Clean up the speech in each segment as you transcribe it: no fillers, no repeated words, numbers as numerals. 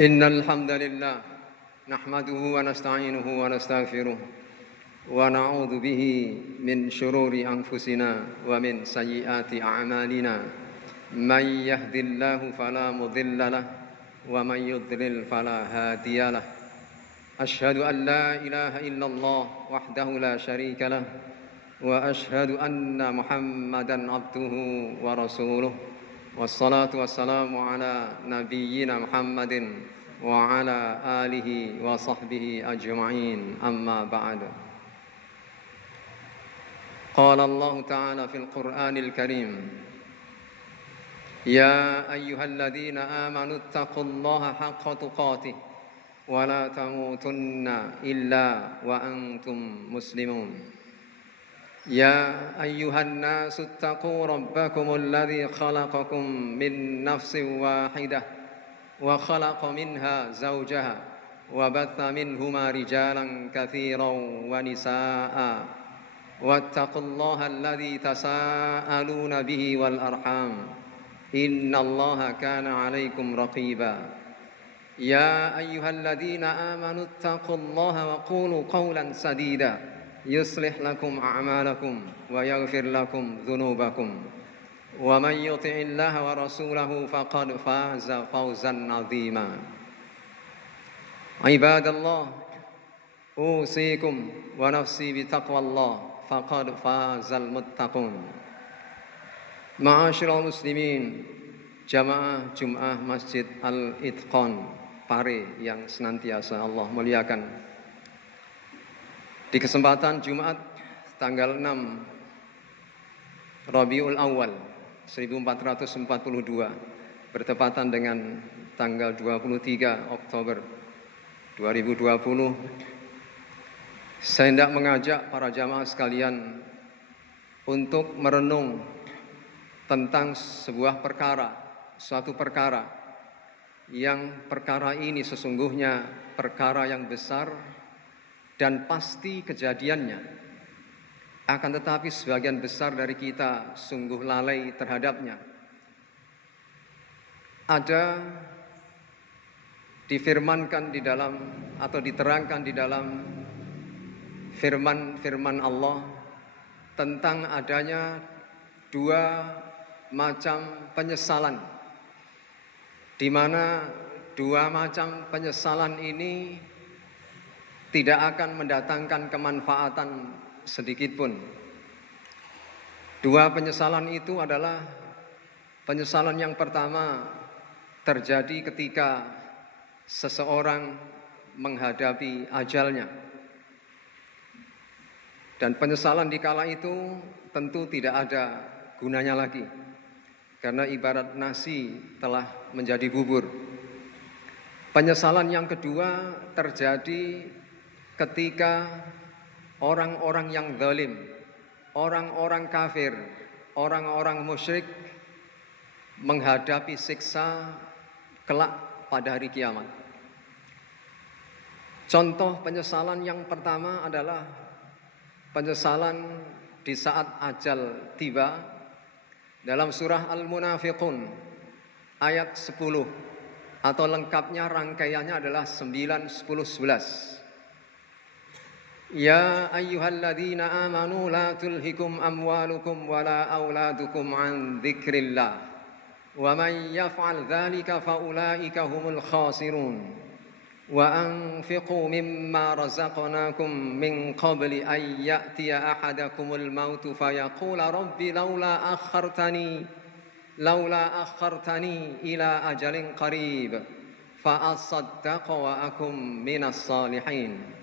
إن الحمد لله نحمده ونستعينه ونستغفره ونعوذ به من شرور أنفسنا ومن سيئات أعمالنا من يهد الله فلا مضل له ومن يضلل فلا هادي له أشهد أن لا إله إلا الله وحده لا شريك له وأشهد أن محمدا عبده ورسوله والصلاة والسلام على نبينا محمد وعلى آله وصحبه أجمعين أما بعد قال الله تعالى في القرآن الكريم يا أيها الذين آمنوا اتقوا الله حق تقاته ولا تموتن إلا وأنتم مسلمون يا أيها الناس اتقوا ربكم الذي خلقكم من نفس واحدة وخلق منها زوجها وبث منهما رجالا كثيرا ونساء واتقوا الله الذي تساءلون به والأرحام إن الله كان عليكم رقيبا يا أيها الذين آمنوا اتقوا الله وقولوا قولا سديدا يصلح لكم أعمالكم ويغفر لكم ذنوبكم ومن يطع الله ورسوله فقد فاز فوزا عظيما عباد الله أوصيكم ونفسي بتقوى الله فقد فاز المتقون Ma'asyiral muslimin, jamaah Jum'ah Masjid Al-Itqan Pare yang senantiasa Allah muliakan. Di kesempatan Jumat tanggal 6 Rabiul Awal 1442 bertepatan dengan tanggal 23 Oktober 2020, saya hendak mengajak para jamaah sekalian untuk merenung tentang suatu perkara yang perkara ini sesungguhnya perkara yang besar dan pasti kejadiannya. Akan tetapi sebagian besar dari kita sungguh lalai terhadapnya. Ada difirmankan di dalam atau diterangkan di dalam firman Allah tentang adanya dua macam penyesalan, di mana dua macam penyesalan ini tidak akan mendatangkan kemanfaatan sedikit pun. Dua penyesalan itu adalah penyesalan yang pertama terjadi ketika seseorang menghadapi ajalnya. Dan penyesalan di kala itu tentu tidak ada gunanya lagi, karena ibarat nasi telah menjadi bubur. Penyesalan yang kedua terjadi ketika orang-orang yang zalim, orang-orang kafir, orang-orang musyrik menghadapi siksa kelak pada hari kiamat. Contoh penyesalan yang pertama adalah penyesalan di saat ajal tiba. Dalam surah Al-Munafiqun ayat 10 atau lengkapnya rangkaiannya adalah 9, 10, 11. Ya ayyuhalladzina amanu la tulhikum amwalukum wala auladukum an dzikrillah wa man yaf'al dzalika faulaika humul khasirun wa anfiqu mimma razaqnakum min qabli an ya'tiya ahadakumul mautu fayaqula rabbi laula akhartani ila ajalin qarib fa asaddaqa wa akum minas salihin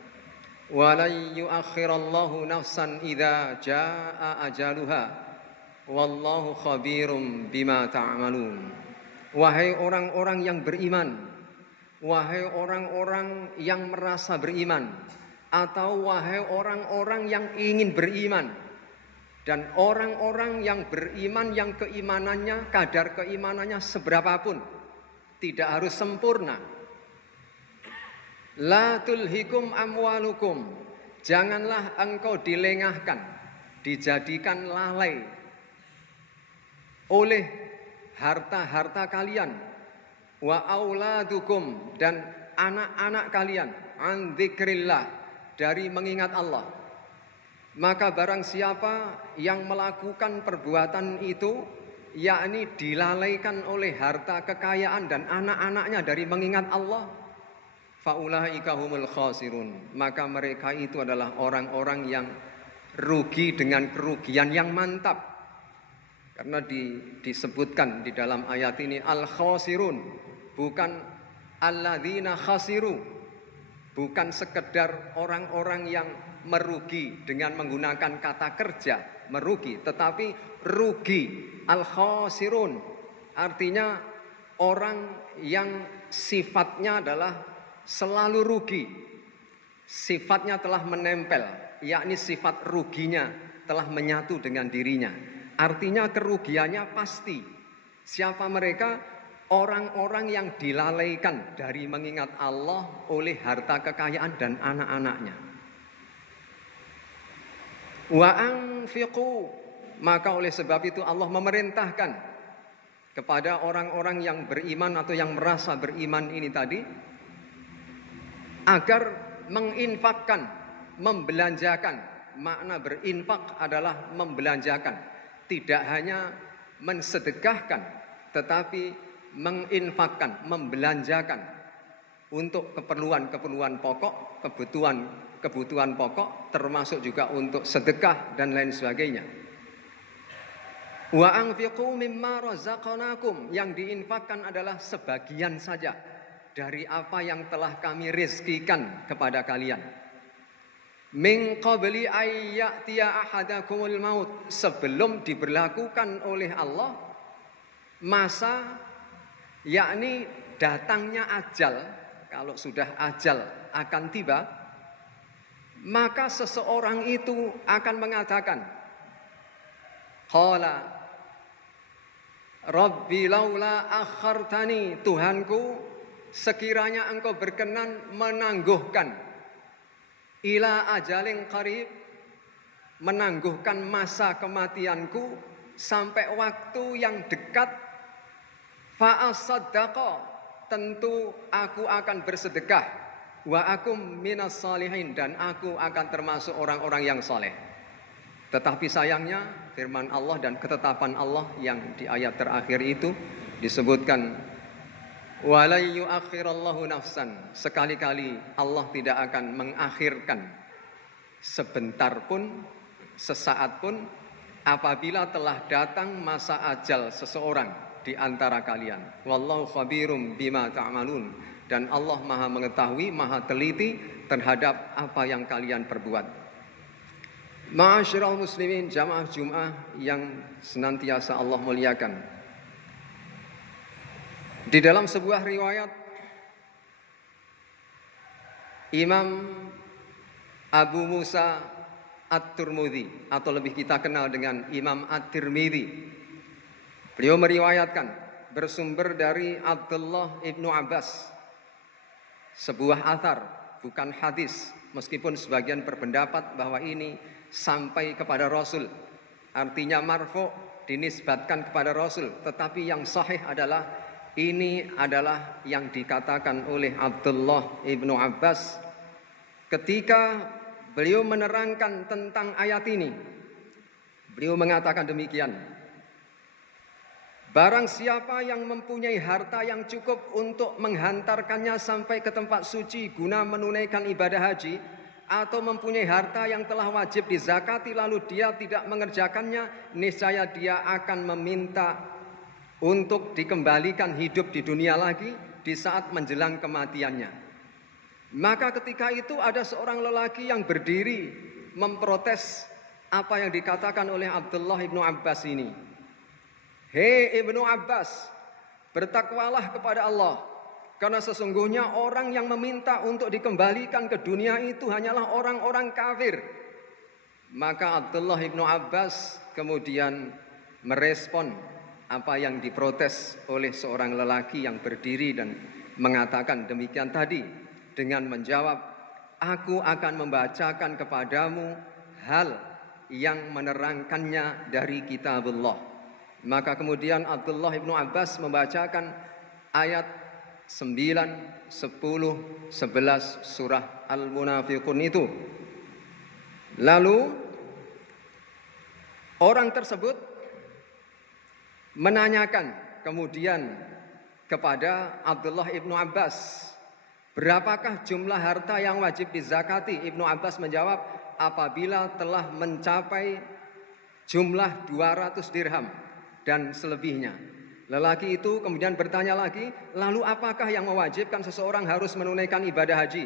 wa lan yu'akhirallahu nafsan idza jaa ajaluha wallahu khabirum bima ta'malun. Wahai orang-orang yang beriman, wahai orang-orang yang merasa beriman, atau wahai orang-orang yang ingin beriman, dan orang-orang yang beriman yang keimanannya, kadar keimanannya seberapapun, tidak harus sempurna. La tulhikum amwalukum, janganlah engkau dilengahkan, dijadikan lalai oleh harta-harta kalian wa auladukum, dan anak-anak kalian, an dzikrillah, dari mengingat Allah. Maka barang siapa yang melakukan perbuatan itu, yakni dilalaikan oleh harta kekayaan dan anak-anaknya dari mengingat Allah, faulaika humul khasirun, maka mereka itu adalah orang-orang yang rugi dengan kerugian yang mantap. Karena disebutkan di dalam ayat ini al-khasirun, bukan alladzina khasiru, bukan sekedar orang-orang yang merugi dengan menggunakan kata kerja merugi, tetapi rugi. Al-khasirun artinya orang yang sifatnya adalah selalu rugi, sifatnya telah menempel, yakni sifat ruginya telah menyatu dengan dirinya. Artinya kerugiannya pasti. Siapa mereka? Orang-orang yang dilalaikan dari mengingat Allah oleh harta kekayaan dan anak-anaknya. Wa anfiqu, maka oleh sebab itu Allah memerintahkan kepada orang-orang yang beriman atau yang merasa beriman ini tadi agar menginfakkan, membelanjakan. Makna berinfak adalah membelanjakan. Tidak hanya mensedekahkan, tetapi menginfakkan, membelanjakan untuk keperluan-keperluan pokok, kebutuhan pokok, termasuk juga untuk sedekah dan lain sebagainya. Wa anfiqu mimma razaqnakum, yang diinfakkan adalah sebagian saja dari apa yang telah kami rizkikan kepada kalian. Min qabli ayyatiya ahadakumul maut, sebelum diberlakukan oleh Allah masa, yakni datangnya ajal. Kalau sudah ajal akan tiba, maka seseorang itu akan mengatakan, qala rabbi laula akhartani, Tuhanku sekiranya engkau berkenan menangguhkan, ila ajalin qarib, menangguhkan masa kematianku sampai waktu yang dekat, fa asaddaqa, tentu aku akan bersedekah, wa akum minas salihin, dan aku akan termasuk orang-orang yang saleh. Tetapi sayangnya firman Allah dan ketetapan Allah yang di ayat terakhir itu disebutkan, wala yu'akhirallahu nafsan, sekali-kali Allah tidak akan mengakhirkan sebentar pun, sesaat pun, apabila telah datang masa ajal seseorang di antara kalian. Wallahu khabirum bima ta'malun, dan Allah Maha mengetahui, Maha teliti terhadap apa yang kalian perbuat. Ma'asyiral muslimin, jamaah Jumat yang senantiasa Allah muliakan. Di dalam sebuah riwayat, Imam Abu Musa At-Tirmidzi, atau lebih kita kenal dengan Imam At-Tirmidzi, beliau meriwayatkan bersumber dari Abdullah ibnu Abbas, sebuah athar, bukan hadis, meskipun sebagian berpendapat bahwa ini sampai kepada Rasul, artinya marfu', dinisbatkan kepada Rasul, tetapi yang sahih adalah ini adalah yang dikatakan oleh Abdullah ibnu Abbas ketika beliau menerangkan tentang ayat ini. Beliau mengatakan demikian, barang siapa yang mempunyai harta yang cukup untuk menghantarkannya sampai ke tempat suci guna menunaikan ibadah haji, atau mempunyai harta yang telah wajib dizakati lalu dia tidak mengerjakannya, niscaya dia akan meminta untuk dikembalikan hidup di dunia lagi di saat menjelang kematiannya. Maka ketika itu ada seorang lelaki yang berdiri memprotes apa yang dikatakan oleh Abdullah ibnu Abbas ini. Hei Ibnu Abbas, bertakwalah kepada Allah, karena sesungguhnya orang yang meminta untuk dikembalikan ke dunia itu hanyalah orang-orang kafir. Maka Abdullah ibnu Abbas kemudian merespon apa yang diprotes oleh seorang lelaki yang berdiri dan mengatakan demikian tadi dengan menjawab, aku akan membacakan kepadamu hal yang menerangkannya dari kitabullah. Maka kemudian Abdullah ibnu Abbas membacakan ayat 9, 10, 11 surah Al-Munafiqun itu. Lalu orang tersebut menanyakan kemudian kepada Abdullah ibnu Abbas, berapakah jumlah harta yang wajib dizakati? Ibnu Abbas menjawab, apabila telah mencapai jumlah 200 dirham dan selebihnya. Lelaki itu kemudian bertanya lagi, lalu apakah yang mewajibkan seseorang harus menunaikan ibadah haji?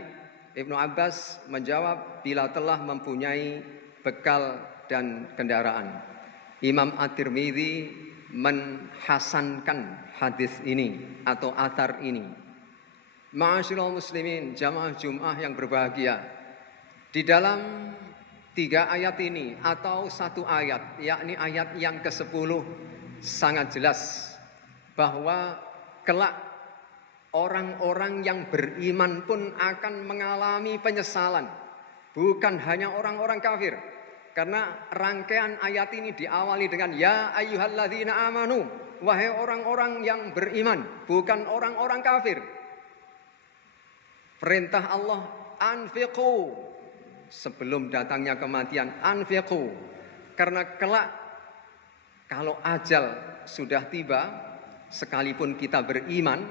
Ibnu Abbas menjawab, bila telah mempunyai bekal dan kendaraan. Imam At-Tirmidzi menhasankan hadis ini atau athar ini. Ma'asyiral muslimin, jamaah Jum'ah yang berbahagia. Di dalam 3 ayat ini atau 1 ayat, yakni ayat yang ke-10, sangat jelas bahwa kelak orang-orang yang beriman pun akan mengalami penyesalan. Bukan hanya orang-orang kafir. Karena rangkaian ayat ini diawali dengan ya ayyuhalladzina amanu, wahai orang-orang yang beriman, bukan orang-orang kafir. Perintah Allah, anfiqu, sebelum datangnya kematian, anfiqu. Karena kelak kalau ajal sudah tiba, sekalipun kita beriman,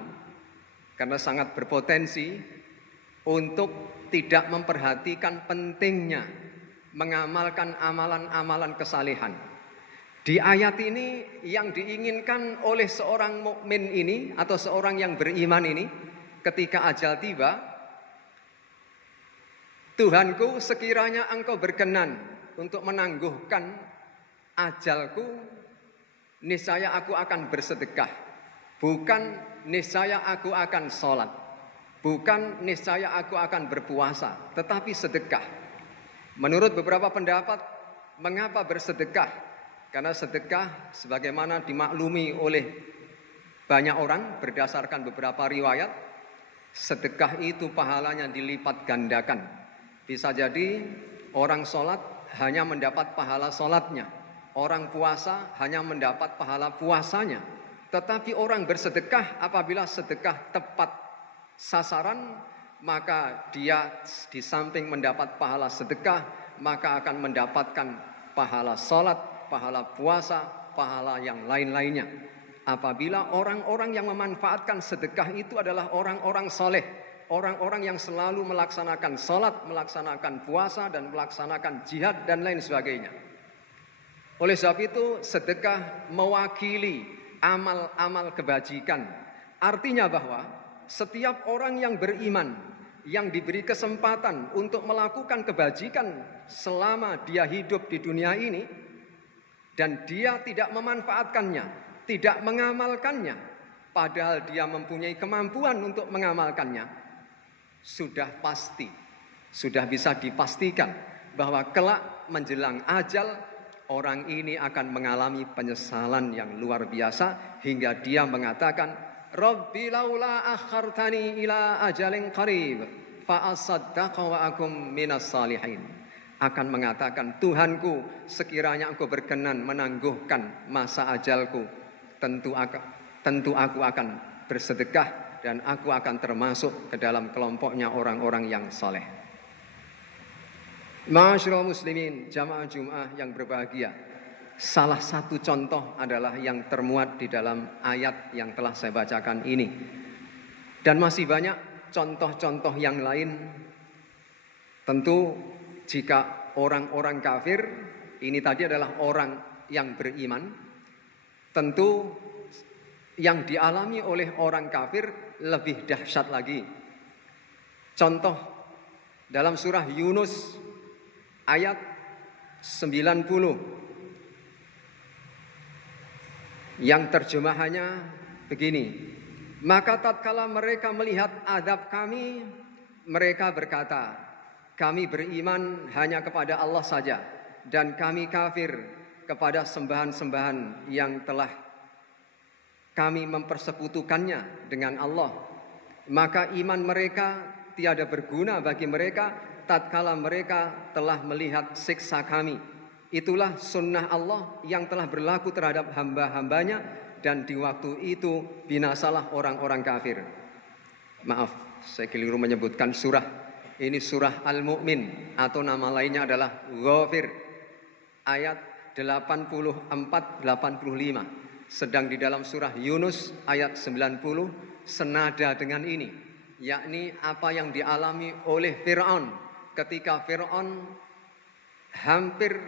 karena sangat berpotensi untuk tidak memperhatikan pentingnya mengamalkan amalan-amalan kesalehan. Di ayat ini yang diinginkan oleh seorang mukmin ini atau seorang yang beriman ini, ketika ajal tiba, Tuhanku, sekiranya Engkau berkenan untuk menangguhkan ajalku, niscaya aku akan bersedekah. Bukan niscaya aku akan sholat, bukan niscaya aku akan berpuasa, tetapi sedekah. Menurut beberapa pendapat, mengapa bersedekah? Karena sedekah sebagaimana dimaklumi oleh banyak orang berdasarkan beberapa riwayat, sedekah itu pahalanya dilipat gandakan. Bisa jadi orang sholat hanya mendapat pahala sholatnya, orang puasa hanya mendapat pahala puasanya. Tetapi orang bersedekah, apabila sedekah tepat sasaran, maka dia di samping mendapat pahala sedekah, maka akan mendapatkan pahala sholat, pahala puasa, pahala yang lain-lainnya. Apabila orang-orang yang memanfaatkan sedekah itu adalah orang-orang soleh, orang-orang yang selalu melaksanakan sholat, melaksanakan puasa, dan melaksanakan jihad dan lain sebagainya. Oleh sebab itu, sedekah mewakili amal-amal kebajikan. Artinya bahwa setiap orang yang beriman, yang diberi kesempatan untuk melakukan kebajikan selama dia hidup di dunia ini, dan dia tidak memanfaatkannya, tidak mengamalkannya, padahal dia mempunyai kemampuan untuk mengamalkannya, sudah pasti, sudah bisa dipastikan bahwa kelak menjelang ajal, orang ini akan mengalami penyesalan yang luar biasa hingga dia mengatakan, Rabbi laula akhartani ila ajalin qarib fa asaddaqa wa akum minas salihin. Akan mengatakan, Tuhanku, sekiranya Engkau berkenan menangguhkan masa ajalku, tentu aku akan bersedekah dan aku akan termasuk ke dalam kelompoknya orang-orang yang saleh. Ma'asyiral muslimin, jamaah Jum'ah yang berbahagia. Salah satu contoh adalah yang termuat di dalam ayat yang telah saya bacakan ini. Dan masih banyak contoh-contoh yang lain. Tentu jika orang-orang kafir, ini tadi adalah orang yang beriman, tentu yang dialami oleh orang kafir lebih dahsyat lagi. Contoh dalam surah Yunus ayat 90 yang terjemahannya begini. Maka tatkala mereka melihat adab kami, mereka berkata, kami beriman hanya kepada Allah saja, dan kami kafir kepada sembahan-sembahan yang telah kami mempersekutukannya dengan Allah. Maka iman mereka tiada berguna bagi mereka tatkala mereka telah melihat siksa kami. Itulah sunnah Allah yang telah berlaku terhadap hamba-hambanya, dan di waktu itu binasalah orang-orang kafir. Maaf, saya keliru menyebutkan surah. Ini surah Al-Mu'min atau nama lainnya adalah Ghafir. Ayat 84-85. Sedang di dalam surah Yunus ayat 90 senada dengan ini, yakni apa yang dialami oleh Fir'aun ketika Fir'aun hampir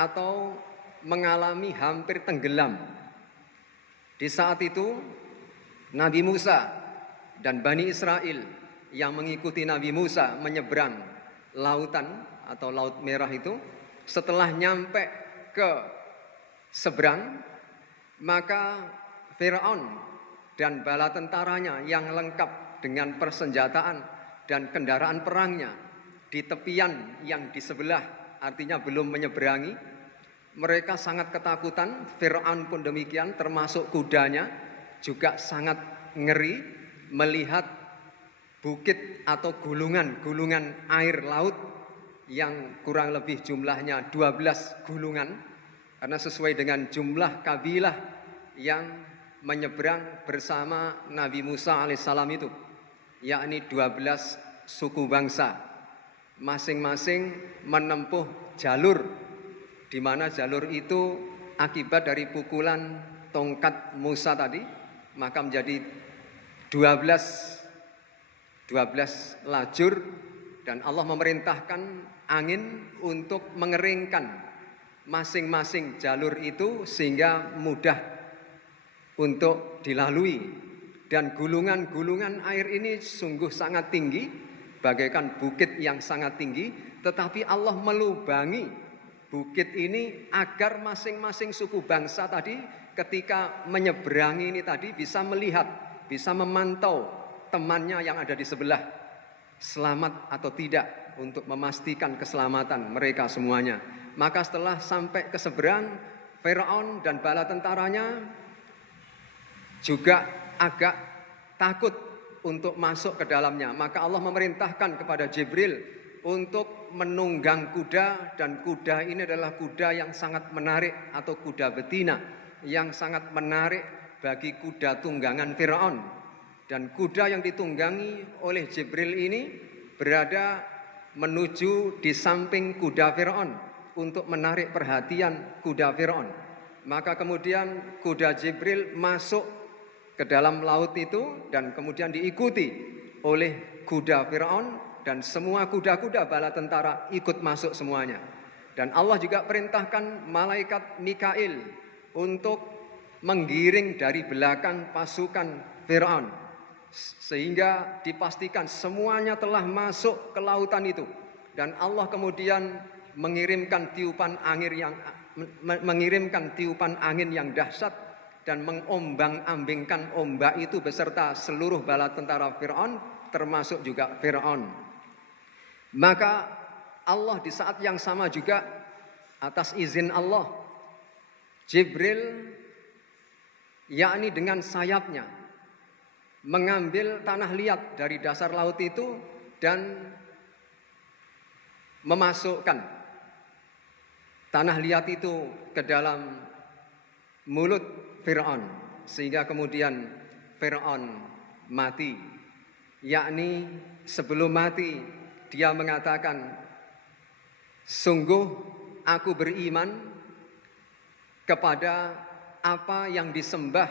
atau mengalami hampir tenggelam. Di saat itu Nabi Musa dan Bani Israel yang mengikuti Nabi Musa menyeberang lautan atau Laut Merah itu, setelah nyampe ke seberang, maka Fir'aun dan bala tentaranya yang lengkap dengan persenjataan dan kendaraan perangnya di tepian yang di sebelah, artinya belum menyeberangi, mereka sangat ketakutan. Fir'aun pun demikian, termasuk kudanya juga sangat ngeri melihat bukit atau gulungan air laut yang kurang lebih jumlahnya 12 gulungan, karena sesuai dengan jumlah kabilah yang menyeberang bersama Nabi Musa alaihissalam itu, yakni 12 suku bangsa, masing-masing menempuh jalur, di mana jalur itu akibat dari pukulan tongkat Musa tadi, maka menjadi 12 lajur, dan Allah memerintahkan angin untuk mengeringkan masing-masing jalur itu sehingga mudah untuk dilalui. Dan gulungan air ini sungguh sangat tinggi, bagaikan bukit yang sangat tinggi, tetapi Allah melubangi bukit ini agar masing-masing suku bangsa tadi ketika menyeberangi ini tadi bisa melihat, bisa memantau temannya yang ada di sebelah selamat atau tidak, untuk memastikan keselamatan mereka semuanya. Maka setelah sampai ke seberang, Fir'aun dan bala tentaranya juga agak takut untuk masuk ke dalamnya. Maka Allah memerintahkan kepada Jibril untuk menunggang kuda, dan kuda ini adalah kuda yang sangat menarik atau kuda betina yang sangat menarik bagi kuda tunggangan Fir'aun. Dan kuda yang ditunggangi oleh Jibril ini berada menuju di samping kuda Fir'aun untuk menarik perhatian kuda Fir'aun. Maka kemudian kuda Jibril masuk ke dalam laut itu dan kemudian diikuti oleh kuda Fir'aun, dan semua kuda-kuda bala tentara ikut masuk semuanya. Dan Allah juga perintahkan malaikat Mikail untuk menggiring dari belakang pasukan Fir'aun, sehingga dipastikan semuanya telah masuk ke lautan itu. Dan Allah kemudian mengirimkan tiupan angin yang dahsyat dan mengombang-ambingkan ombak itu beserta seluruh bala tentara Fir'aun, termasuk juga Fir'aun. Maka Allah di saat yang sama juga, atas izin Allah, Jibril yakni dengan sayapnya mengambil tanah liat dari dasar laut itu dan memasukkan tanah liat itu ke dalam mulut Fir'aun, sehingga kemudian Fir'aun mati. Yakni sebelum mati dia mengatakan, sungguh aku beriman kepada apa yang disembah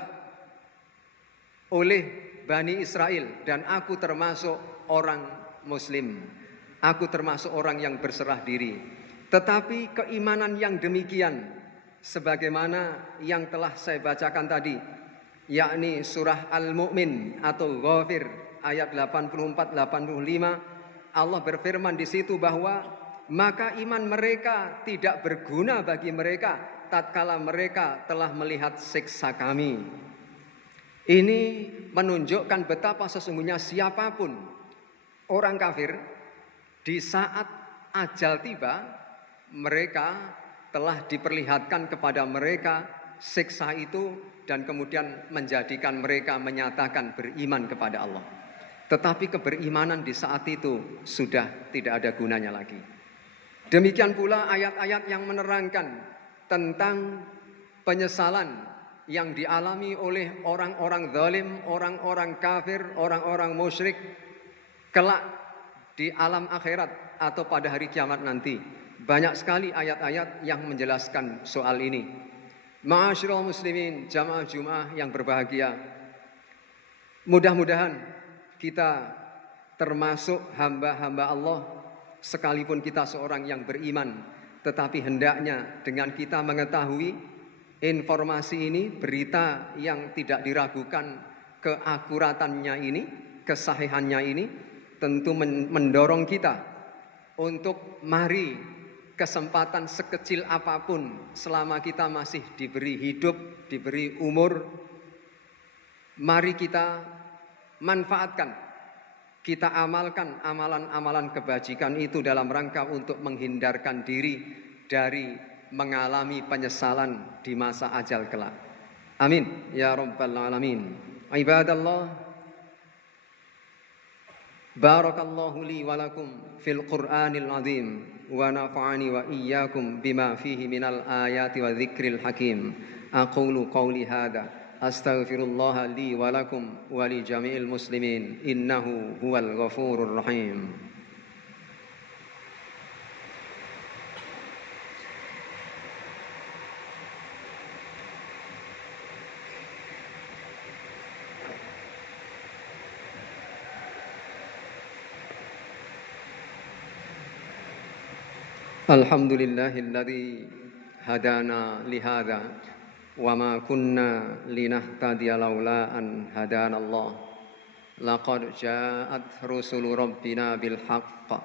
oleh Bani Israel, dan aku termasuk orang Muslim. Aku termasuk orang yang berserah diri. Tetapi keimanan yang demikian, sebagaimana yang telah saya bacakan tadi, yakni surah Al-Mu'min atau Ghafir ayat 84-85, Allah berfirman di situ bahwa maka iman mereka tidak berguna bagi mereka tatkala mereka telah melihat siksa kami. Ini menunjukkan betapa sesungguhnya siapapun orang kafir, di saat ajal tiba, mereka telah diperlihatkan kepada mereka siksa itu, dan kemudian menjadikan mereka menyatakan beriman kepada Allah. Tetapi keberimanan di saat itu sudah tidak ada gunanya lagi. Demikian pula ayat-ayat yang menerangkan tentang penyesalan yang dialami oleh orang-orang zalim, orang-orang kafir, orang-orang musyrik kelak di alam akhirat atau pada hari kiamat nanti. Banyak sekali ayat-ayat yang menjelaskan soal ini. Ma'asyiral muslimin, jamaah Jumat yang berbahagia. Mudah-mudahan kita termasuk hamba-hamba Allah, sekalipun kita seorang yang beriman, tetapi hendaknya dengan kita mengetahui informasi ini, berita yang tidak diragukan keakuratannya ini, kesahihannya ini, tentu mendorong kita untuk mari kesempatan sekecil apapun selama kita masih diberi hidup, diberi umur, mari kita manfaatkan, kita amalkan amalan-amalan kebajikan itu dalam rangka untuk menghindarkan diri dari mengalami penyesalan di masa ajal kelak. Amin ya rabbal alamin. Ibadallah, barakallahu li wa lakum fil Qur'anil azim wa nafa'ani wa iyyakum bima fihi minal ayati wa dzikril hakim. Aqulu qawli hadza astaghfirullah li wa lakum wa li jami'il muslimin innahu huwal ghafurur rahim. Alhamdulillahilladzi hadana lihada wa ma kunna linahtadiya laula an hadanallah. Laqad ja'at rusulu rabbina bil haqq.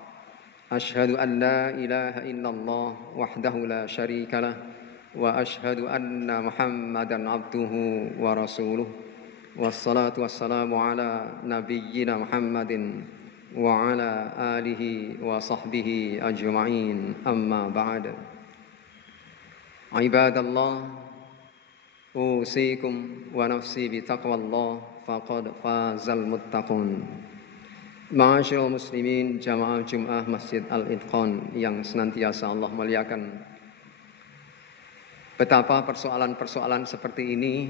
Ashhadu an la ilaha illallah wahdahu la syarika lah wa ashhadu anna Muhammadan abduhu wa rasuluh. Wassalatu wassalamu ala nabiyyina Muhammadin wa ala alihi wa sahbihi ajma'in, amma ba'd. Ibadallah, usikum wa nafsi bitaqwallah faqad fazal muttaqun. Ma'asyiral muslimin, jamaah Jumat Masjid Al-Itqan yang senantiasa Allah muliakan. Betapa persoalan-persoalan seperti ini,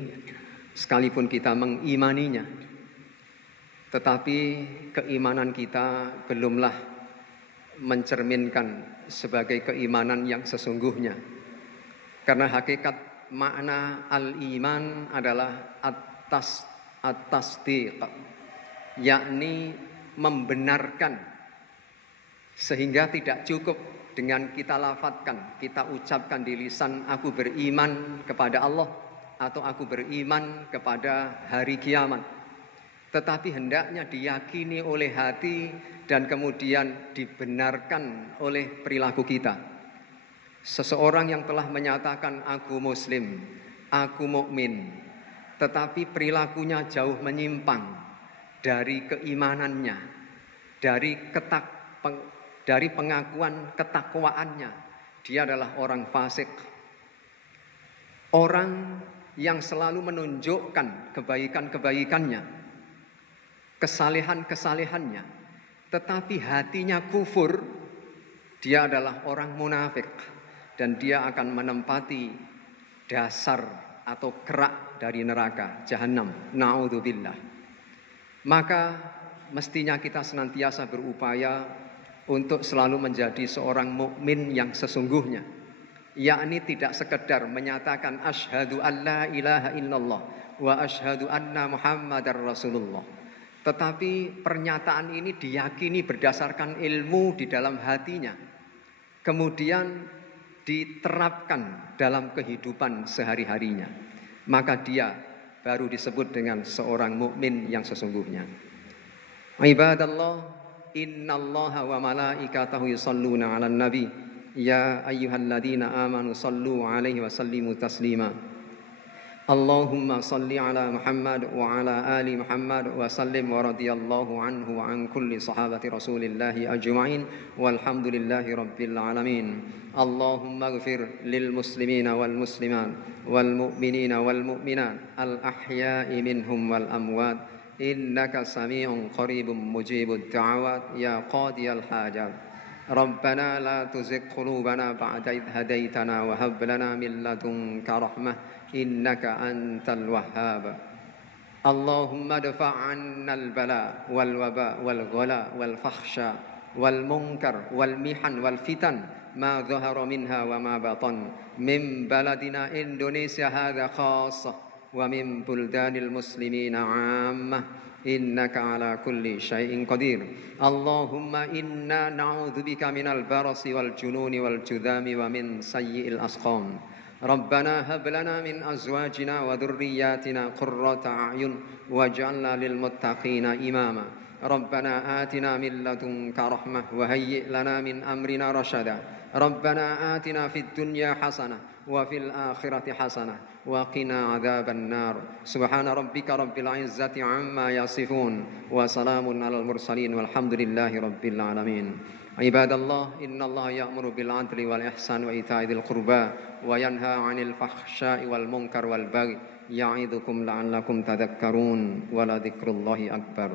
sekalipun kita mengimaninya, tetapi keimanan kita belumlah mencerminkan sebagai keimanan yang sesungguhnya. Karena hakikat makna al-iman adalah at-tasdiq, yakni membenarkan, sehingga tidak cukup dengan kita lafadzkan, kita ucapkan di lisan, aku beriman kepada Allah atau aku beriman kepada hari kiamat. Tetapi hendaknya diyakini oleh hati dan kemudian dibenarkan oleh perilaku kita. Seseorang yang telah menyatakan aku muslim, aku mukmin, tetapi perilakunya jauh menyimpang dari keimanannya, dari pengakuan ketakwaannya, dia adalah orang fasik. Orang yang selalu menunjukkan kebaikan-kebaikannya, kesalehan-kesalehannya, tetapi hatinya kufur, dia adalah orang munafik dan dia akan menempati dasar atau kerak dari neraka jahanam. Na'udzubillah. Maka mestinya kita senantiasa berupaya untuk selalu menjadi seorang mukmin yang sesungguhnya, yakni tidak sekedar menyatakan asyhadu an la ilaha illallah wa asyhadu anna Muhammadar Rasulullah, tetapi pernyataan ini diyakini berdasarkan ilmu di dalam hatinya, kemudian diterapkan dalam kehidupan sehari-harinya, maka dia baru disebut dengan seorang mukmin yang sesungguhnya. Ibadallah, innallaha wa malaikatahu yusalluna 'alan nabi ya ayyuhalladzina amanu sallu 'alaihi wa sallimu taslima. Allahumma salli ala Muhammad wa ala ali Muhammad wa sallim wa radiyallahu anhu wa an kulli sahabati rasulillahi ajma'in walhamdulillahi rabbil alamin. Allahumma ighfir lil muslimina wal muslimat wal mu'minina wal mu'minat al ahya'i minhum wal amwat innaka sami'un qaribun mujibud da'awat ya qadiyal hajat. Rabbana la tuzigh qulubana ba'da idh hadaitana wa hab lana min ladunka rahmah إنك أنت الوهاب. اللهم ادفع عنا البلاء والوباء والغلاء والفحشاء والمنكر والمحن والفتن ما ظهر منها وما بطن من بلدنا إندونيسيا هذا خاصة ومن بلدان المسلمين عامة إنك على كل شيء قدير. اللهم إنا نعوذ بك من البرص والجنون والجذام ومن سيء الأسقام. ربنا هب لنا من أزواجنا وذرياتنا قرة أعين واجعلنا للمتقين إماما. ربنا آتنا من لدنك رحمة وهيئ لنا من أمرنا رشدا. ربنا آتنا في الدنيا حسنة وفي الآخرة حسنة وقنا عذاب النار. سبحان ربك رب العزة عما يصفون وسلام على المرسلين والحمد لله رب العالمين. عباد الله إن الله يأمر بالعدل والإحسان وإيتاء ذي القربى وينهى عن الفحشاء والمنكر والبغي يعظكم لعلكم تذكرون ولذكر الله أكبر.